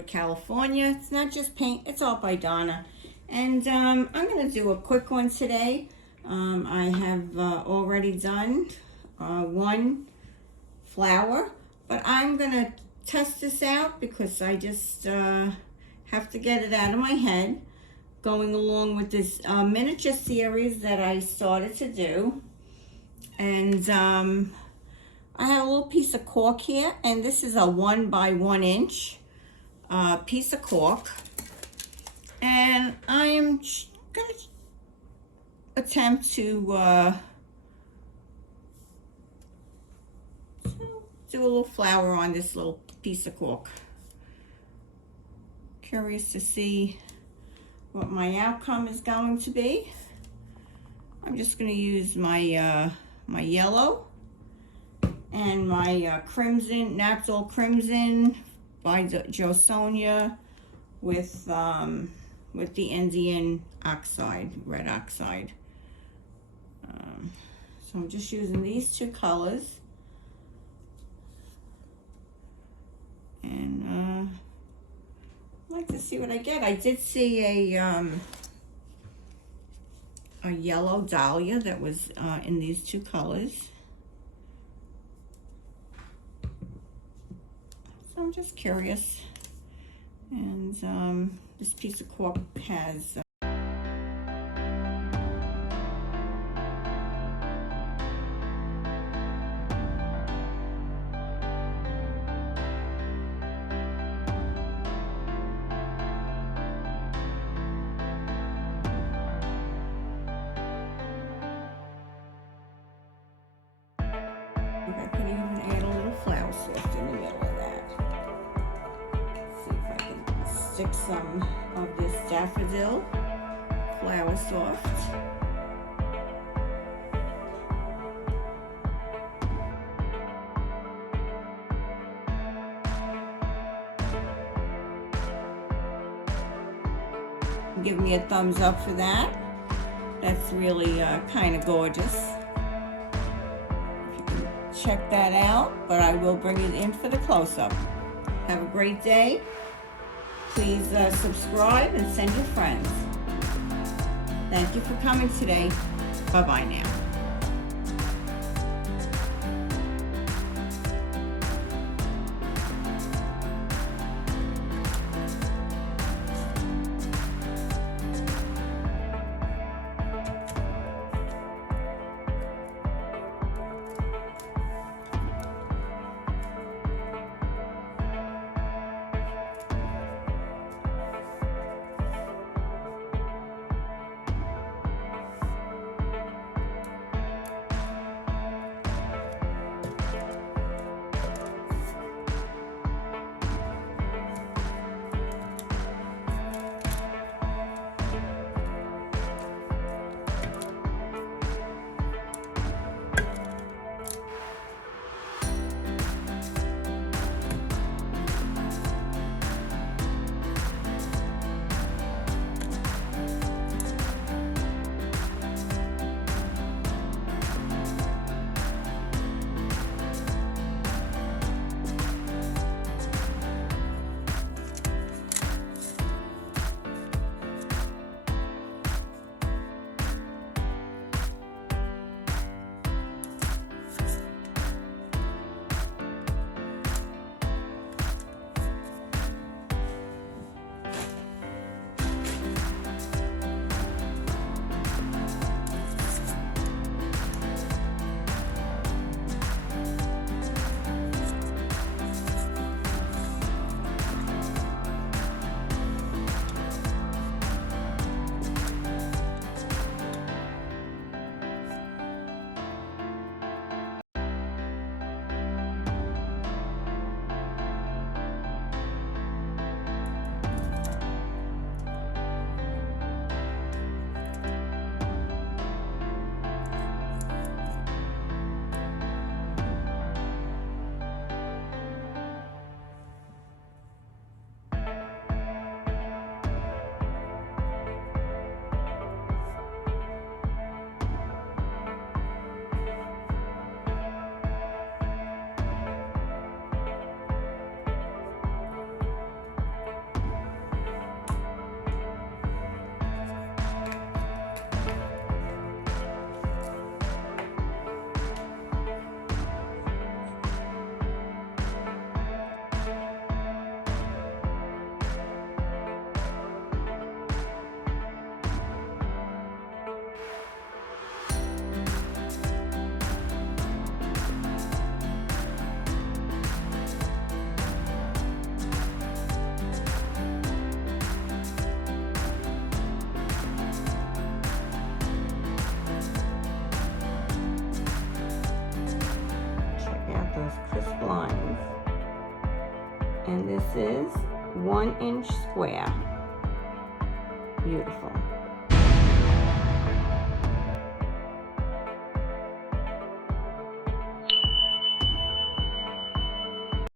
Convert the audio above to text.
over California. It's not just paint, it's all by Donna. And I'm going to do a quick one today. I have already done one flower, but I'm going to test this out because I just have to get it out of my head, going along with this miniature series that I started to do. And I have a little piece of cork here, and this is a 1 by 1 inch piece of cork. And I am going to attempt to do a little flower on this little piece of cork. Curious to see what my outcome is going to be. I'm just going to use my my yellow and my Crimson, Naptol Crimson by JoSonja with the Indian Oxide, red Oxide. So I'm just using these two colors. And I'd like to see what I get. I did see a yellow dahlia that was in these two colors. So I'm just curious. And this piece of cork has I could even add a little flower soft in the middle of that. See if I can stick some of this daffodil flower soft. Give me a thumbs up for that. That's really kind of gorgeous. Check that out, but I will bring it in for the close-up. Have a great day. Please subscribe and send your friends. Thank you for coming today. Bye-bye now. is 1 inch square. Beautiful.